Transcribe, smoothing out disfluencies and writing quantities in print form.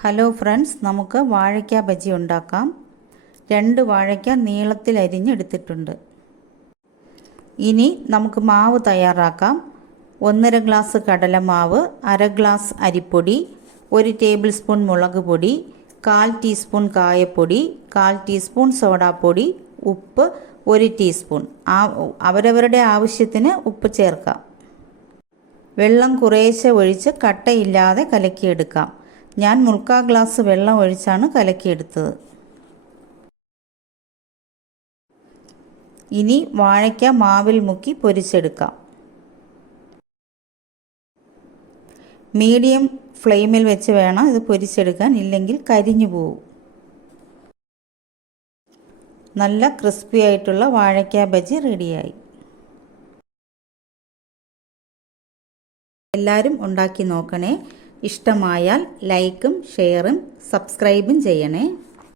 Hello friends, നമുക്ക് വാഴയ്ക്ക ബജി ഉണ്ടാക്കാം. 2 വാഴയ്ക്ക നീളത്തിൽ അരിഞ്ഞെടുത്തിട്ടുണ്ട്. ഇനി നമുക്ക് മാവ് തയ്യാറാക്കാം. 1.5 ഗ്ലാസ് കടലമാവ്, 1/2 ഗ്ലാസ് അരിപ്പൊടി, 1 ടേബിൾ സ്പൂൺ മുളക് പൊടി, 1/4 ടീസ്പൂൺ കായപ്പൊടി, 1/4 ടീസ്പൂൺ സോഡാപ്പൊടി, ഉപ്പ് 1 ടീസ്പൂൺ. അവരവരുടെ ആവശ്യത്തിന് ഉപ്പ് ചേർക്കാം. വെള്ളം കുറേശ്ശെ ഒഴിച്ച് കട്ടയില്ലാതെ കലക്കിയെടുക്കാം. ഞാൻ 1/4 ഗ്ലാസ് വെള്ളം ഒഴിച്ചാണ് കലക്കിയെടുത്തത്. ഇനി വാഴയ്ക്ക മാവിൽ മുക്കി പൊരിച്ചെടുക്കാം. മീഡിയം ഫ്ലെയിമിൽ വെച്ച് വേണം ഇത് പൊരിച്ചെടുക്കാൻ, ഇല്ലെങ്കിൽ കരിഞ്ഞു പോകും. നല്ല ക്രിസ്പി ആയിട്ടുള്ള വാഴയ്ക്ക ബജി റെഡിയായി. എല്ലാവരും ഉണ്ടാക്കി നോക്കണേ. ഇഷ്ടമായാൽ ലൈക്കും ഷെയറും സബ്സ്ക്രൈബും ചെയ്യണേ.